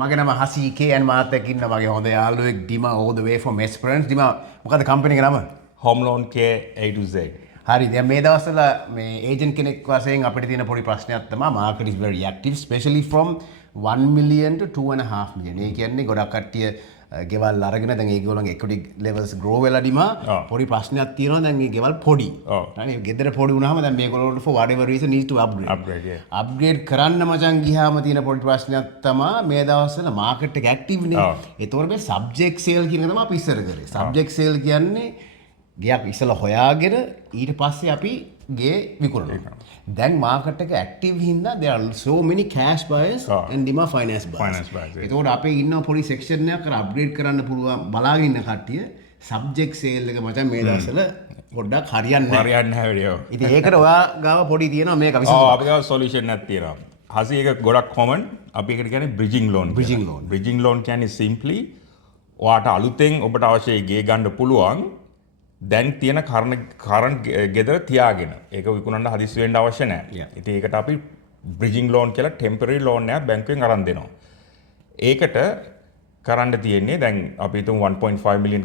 මගේ නම හසී කේන් මාතයක් ඉන්න මගේ හොඳ යාළුවෙක් ඩිමා all the way from Esperance. ඩිමා මොකද කම්පැනි එක නම? Home Loan Care A to Z. හරි. දැන් මේ දවස්වල මේ ඒජන්ට් කෙනෙක් වශයෙන් අපිට තියෙන පොඩි ප්‍රශ්නයක් තමයි market is very active especially from 1 million to 2.5 million. ඒ කියන්නේ ගොඩක් කට්ටිය ගෙවල් අරගෙන දැන් ඒගොල්ලන්ගේ equity levels grow වෙලා ඩිමා පොඩි ප්‍රශ්නයක් තියෙනවා දැන් මේ ගෙවල් පොඩි. හරි. ගෙදර පොඩි වුණාම දැන් මේගොල්ලෝ for whatever reason need to upgrade. upgrade කරන්න මචං ගියාම තියෙන පොඩි ප්‍රශ්නයක් තමයි මේ දවස්වල market එක active නේ. ඒතකොට මේ subject sale කියන එක තමයි අපි ඉස්සර කරේ. subject sale කියන්නේ ගයක් ඉස්සලා හොයාගෙන ඊට පස්සේ අපි ගේ විකුණනවා. දැන් මාකට් එක ඇක්ටිව් හින්දා there are so many cash buyers and demand finance buyers. ඒතකොට අපේ ඉන්න පොඩි සෙක්ෂන් එකක් අර අප්ග්‍රේඩ් කරන්න පුළුවන් බලාගෙන ඉන්න කට්ටිය සබ්ජෙක්ට් සේල් එක මචං මේ දවස්වල පොඩ්ඩක් හරියන්නේ නැහැ වීඩියෝ. ඉතින් ඒකට ඔයා ගාව පොඩි තියෙනවා මේක විසඳන්න. අපි ගාව සොලියුෂන් එකක් තියෙනවා. හසි එක ගොඩක් කොමන්. අපි ඒකට කියන්නේ bridging loan. bridging loan කියන්නේ simply ඔයාට අලුතෙන් ඔබට අවශ්‍ය ගේ ගන්න පුළුවන් දැන් තියෙන කරන්ට් ගෙදර තියාගෙන ඒක විකුණන්න හදිස්සි වෙන්න අවශ්‍ය නැහැ. ඉතින් ඒකට අපි bridging loan කියලා temporary loan එකක් බැංකුවෙන් අරන් දෙනවා. ඒකට කරන්න තියෙන්නේ දැන් අපි හිතමු 1.5 million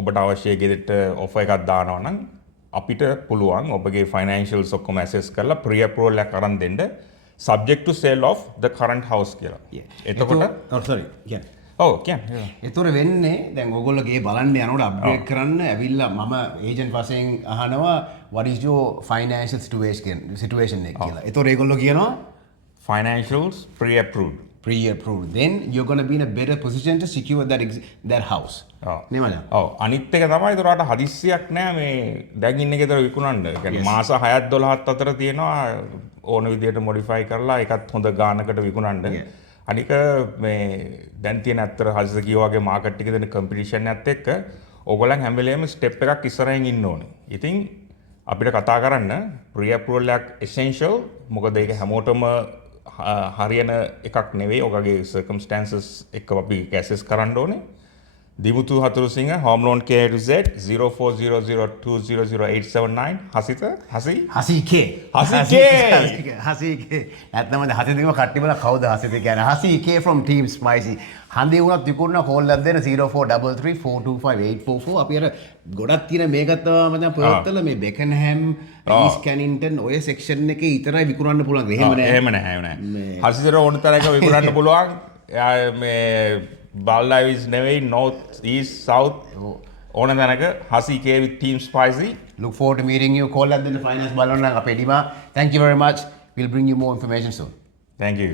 ඔබට අවශ්‍ය ගෙදරට offer එකක් දානවා නම් අපිට පුළුවන් ඔබගේ financials ඔක්කොම assess කරලා pre approval එකක් අරන් දෙන්න subject to sale of the current house කියලා. එතකොට sorry yeah ඔව් කියන්නේ. ඒතර වෙන්නේ දැන් ඔයගොල්ලෝ ගේ බලන්න යනකොට අප්ඩේට් කරන්න ඇවිල්ලා මම ඒජන්ට් වශයෙන් අහනවා what is your financial situation එක කියලා. ඒතර ඒගොල්ලෝ කියනවා financials pre-approved. Then you're going to be in a better position to secure that house. නේ මචං. ඔව් අනිත් එක තමයි ඒතරට හදිස්සියක් නෑ මේ දැන් ඉන්න ගෙදර විකුණන්න. ඒ කියන්නේ මාස 6ක් 12ක් අතර තියෙනවා ඕන විදියට modify කරලා ඒකත් හොඳ ගානකට විකුණන්න. අනික මේ දැන් තියෙන ඇත්තට හදිස්ස කිව්වා වගේ මාකට් එකේ දෙන කම්පිටිෂන් එකත් එක්ක ඕගොල්ලන් හැම වෙලේම ස්ටෙප් එකක් ඉස්සරහින් ඉන්න ඕනේ. ඉතින් අපිට කතා කරන්න pre approval එකක් essential. මොකද ඒක හැමෝටම හරියන එකක් නෙවෙයි. ඔයගගේ circumstances එක්ක අපි assess කරන්න ඕනේ. Dimuthu Hathurusingha Home Loan Care to Z 0400200879 හසී K නැත්නම් හසී දෙකම කට්ටි බල කවුද හසීද කියන්නේ හසී K from Team Spicy හන්දේ වුණත් විකුණන කෝල් එකක් දෙන 0433425844 අපි අර ගොඩක් තියෙන මේකත් තමයි මචං පර්ත්වල මේ බෙකන්හැම් ඊස් කැනින්ටන් ඔය සෙක්ෂන් එකේ විතරයි විකුණන්න පුළුවන්. එහෙම නෑ. හසීතර ඕන තරයක විකුණන්න පුළුවන්. මේ Baldivis නෙවෙයි north east south ඕන තැනක හසී K with Team Spicy. Look forward to meeting you. Call at the finance බලන්න නම් අපේ ඩිමා. Thank you very much. We'll bring you more information soon. Thank you.